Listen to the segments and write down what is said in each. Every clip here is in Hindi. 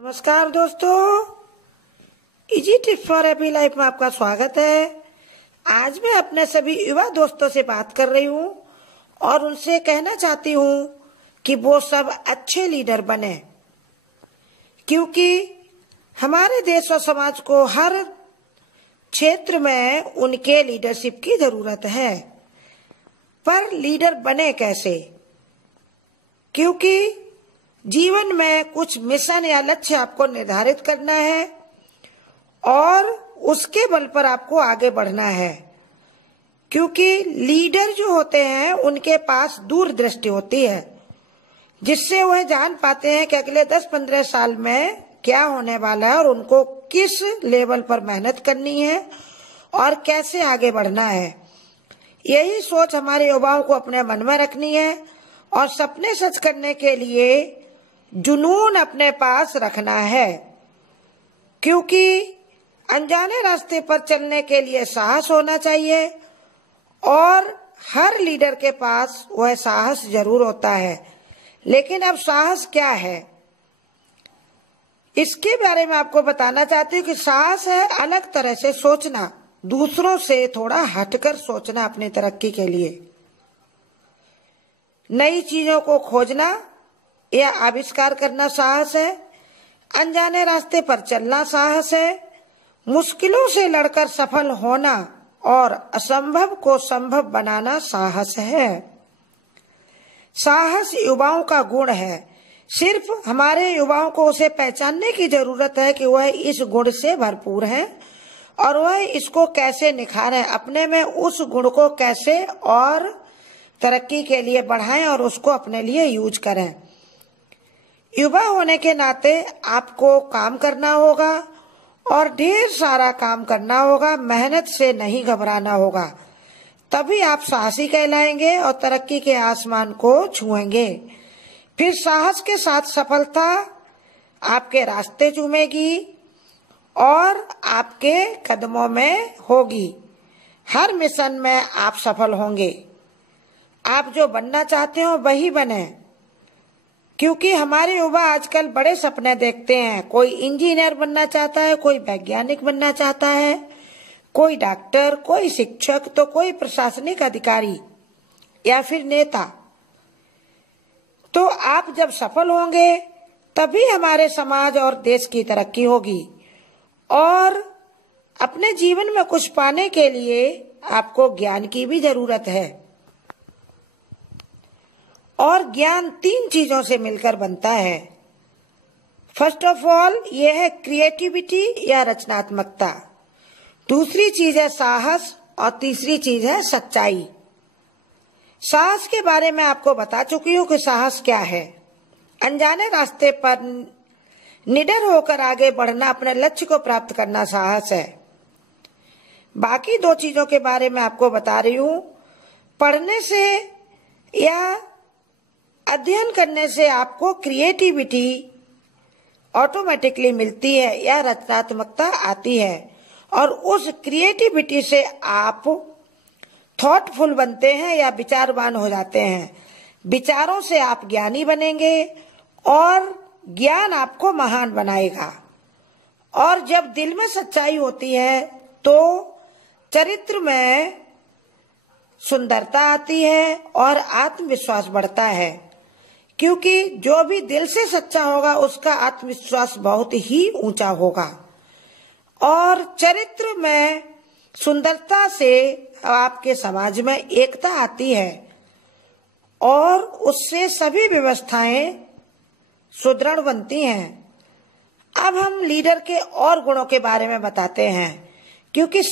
नमस्कार दोस्तों, easy tips for happy life में आपका स्वागत है। आज मैं अपने सभी युवा दोस्तों से बात कर रही हूँ और उनसे कहना चाहती हूँ कि वो सब अच्छे लीडर बने, क्योंकि हमारे देश और समाज को हर क्षेत्र में उनके लीडरशिप की जरूरत है। पर लीडर बने कैसे? क्योंकि जीवन में कुछ मिशन या लक्ष्य आपको निर्धारित करना है और उसके बल पर आपको आगे बढ़ना है। क्योंकि लीडर जो होते हैं उनके पास दूरदृष्टि होती है, जिससे वह जान पाते हैं कि अगले 10-15 साल में क्या होने वाला है और उनको किस लेवल पर मेहनत करनी है और कैसे आगे बढ़ना है। यही सोच हमारे युवाओं को अपने मन में रखनी है और सपने सच करने के लिए जुनून अपने पास रखना है। क्योंकि अनजाने रास्ते पर चलने के लिए साहस होना चाहिए और हर लीडर के पास वह साहस जरूर होता है। लेकिन अब साहस क्या है, इसके बारे में आपको बताना चाहती हूँ कि साहस है अलग तरह से सोचना, दूसरों से थोड़ा हटकर सोचना अपनी तरक्की के लिए। नई चीजों को खोजना या आविष्कार करना साहस है। अनजाने रास्ते पर चलना साहस है। मुश्किलों से लड़कर सफल होना और असंभव को संभव बनाना साहस है। साहस युवाओं का गुण है। सिर्फ हमारे युवाओं को उसे पहचानने की जरूरत है कि वह इस गुण से भरपूर है और वह इसको कैसे निखारें, अपने में उस गुण को कैसे और तरक्की के लिए बढ़ाएं और उसको अपने लिए यूज करें। युवा होने के नाते आपको काम करना होगा और ढेर सारा काम करना होगा। मेहनत से नहीं घबराना होगा, तभी आप साहसी कहलाएंगे और तरक्की के आसमान को छुएंगे। फिर साहस के साथ सफलता आपके रास्ते चूमेगी और आपके कदमों में होगी। हर मिशन में आप सफल होंगे। आप जो बनना चाहते हो वही बने, क्योंकि हमारे युवा आजकल बड़े सपने देखते हैं। कोई इंजीनियर बनना चाहता है, कोई वैज्ञानिक बनना चाहता है, कोई डॉक्टर, कोई शिक्षक, तो कोई प्रशासनिक अधिकारी या फिर नेता। तो आप जब सफल होंगे तभी हमारे समाज और देश की तरक्की होगी। और अपने जीवन में कुछ पाने के लिए आपको ज्ञान की भी जरूरत है और ज्ञान 3 चीजों से मिलकर बनता है। फर्स्ट ऑफ ऑल ये है क्रिएटिविटी या रचनात्मकता, दूसरी चीज है साहस और तीसरी चीज है सच्चाई। साहस के बारे में आपको बता चुकी हूँ कि साहस क्या है। अनजाने रास्ते पर निडर होकर आगे बढ़ना, अपने लक्ष्य को प्राप्त करना साहस है। बाकी 2 चीजों के बारे में आपको बता रही हूँ। पढ़ने से या अध्ययन करने से आपको क्रिएटिविटी ऑटोमेटिकली मिलती है या रचनात्मकता आती है और उस क्रिएटिविटी से आप थॉटफुल बनते हैं या विचारवान हो जाते हैं। विचारों से आप ज्ञानी बनेंगे और ज्ञान आपको महान बनाएगा। और जब दिल में सच्चाई होती है तो चरित्र में सुंदरता आती है और आत्मविश्वास बढ़ता है। क्योंकि जो भी दिल से सच्चा होगा उसका आत्मविश्वास बहुत ही ऊंचा होगा। और चरित्र में सुंदरता से आपके समाज में एकता आती है और उससे सभी व्यवस्थाएं सुदृढ़ बनती हैं। अब हम लीडर के और गुणों के बारे में बताते हैं। क्योंकि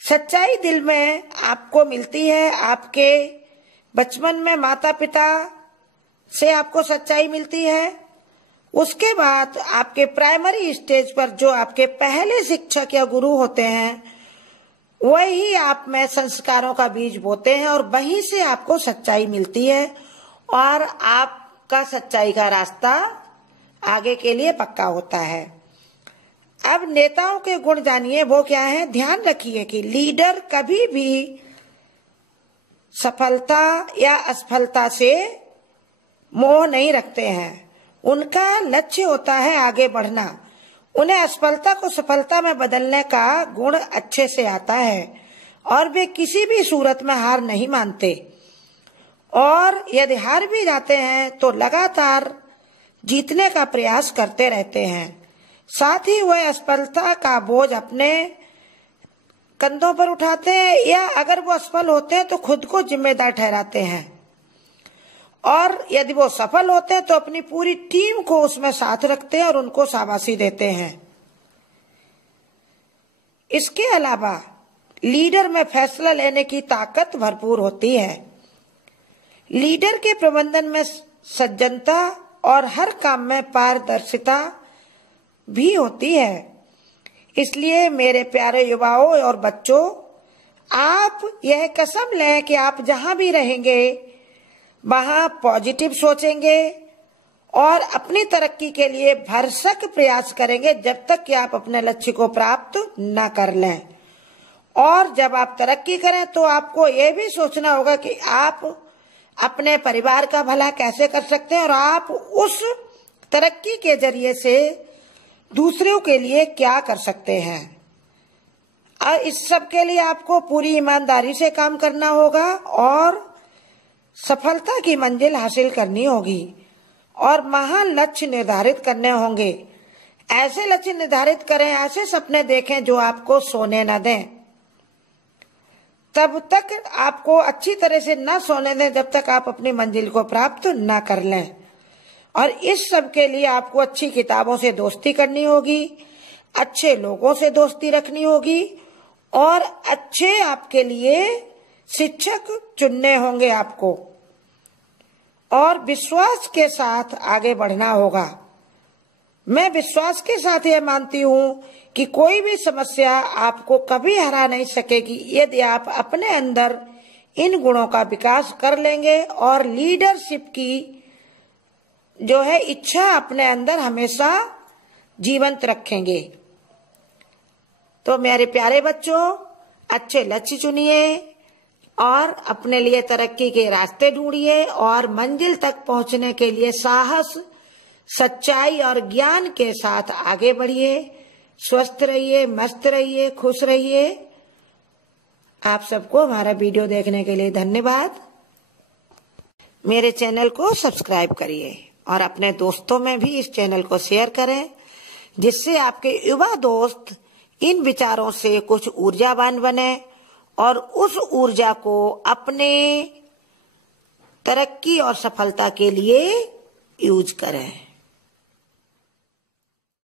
सच्चाई दिल में आपको मिलती है। आपके बचपन में माता पिता से आपको सच्चाई मिलती है। उसके बाद आपके प्राइमरी स्टेज पर जो आपके पहले शिक्षक या गुरु होते हैं वही आप में संस्कारों का बीज बोते हैं और वहीं से आपको सच्चाई मिलती है और आपका सच्चाई का रास्ता आगे के लिए पक्का होता है। अब नेताओं के गुण जानिए, वो क्या है। ध्यान रखिए कि लीडर कभी भी सफलता या असफलता से मोह नहीं रखते हैं। उनका लक्ष्य होता है आगे बढ़ना। उन्हें असफलता को सफलता में बदलने का गुण अच्छे से आता है और वे किसी भी सूरत में हार नहीं मानते, और यदि हार भी जाते हैं तो लगातार जीतने का प्रयास करते रहते हैं। साथ ही वह असफलता का बोझ अपने कंधों पर उठाते हैं, या अगर वो असफल होते हैं तो खुद को जिम्मेदार ठहराते हैं, और यदि वो सफल होते हैं तो अपनी पूरी टीम को उसमें साथ रखते हैं और उनको शाबाशी देते हैं। इसके अलावा लीडर में फैसला लेने की ताकत भरपूर होती है। लीडर के प्रबंधन में सज्जनता और हर काम में पारदर्शिता भी होती है। इसलिए मेरे प्यारे युवाओं और बच्चों, आप यह कसम लें कि आप जहां भी रहेंगे वहां पॉजिटिव सोचेंगे और अपनी तरक्की के लिए भरसक प्रयास करेंगे जब तक कि आप अपने लक्ष्य को प्राप्त न कर लें। और जब आप तरक्की करें तो आपको यह भी सोचना होगा कि आप अपने परिवार का भला कैसे कर सकते हैं और आप उस तरक्की के जरिए से दूसरों के लिए क्या कर सकते हैं। और इस सब के लिए आपको पूरी ईमानदारी से काम करना होगा और सफलता की मंजिल हासिल करनी होगी और महान लक्ष्य निर्धारित करने होंगे। ऐसे लक्ष्य निर्धारित करें, ऐसे सपने देखें जो आपको सोने न दें। तब तक आपको अच्छी तरह से न सोने दें जब तक आप अपनी मंजिल को प्राप्त न कर लें। और इस सब के लिए आपको अच्छी किताबों से दोस्ती करनी होगी, अच्छे लोगों से दोस्ती रखनी होगी और अच्छे आपके लिए शिक्षक चुनने होंगे आपको, और विश्वास के साथ आगे बढ़ना होगा। मैं विश्वास के साथ यह मानती हूँ कि कोई भी समस्या आपको कभी हरा नहीं सकेगी यदि आप अपने अंदर इन गुणों का विकास कर लेंगे और लीडरशिप की जो है इच्छा अपने अंदर हमेशा जीवंत रखेंगे। तो मेरे प्यारे बच्चों, अच्छे लक्ष्य चुनिए और अपने लिए तरक्की के रास्ते ढूंढिए और मंजिल तक पहुंचने के लिए साहस, सच्चाई और ज्ञान के साथ आगे बढ़िए। स्वस्थ रहिए, मस्त रहिए, खुश रहिए। आप सबको हमारा वीडियो देखने के लिए धन्यवाद। मेरे चैनल को सब्सक्राइब करिए और अपने दोस्तों में भी इस चैनल को शेयर करें, जिससे आपके युवा दोस्त इन विचारों से कुछ ऊर्जावान बने और उस ऊर्जा को अपने तरक्की और सफलता के लिए यूज करें।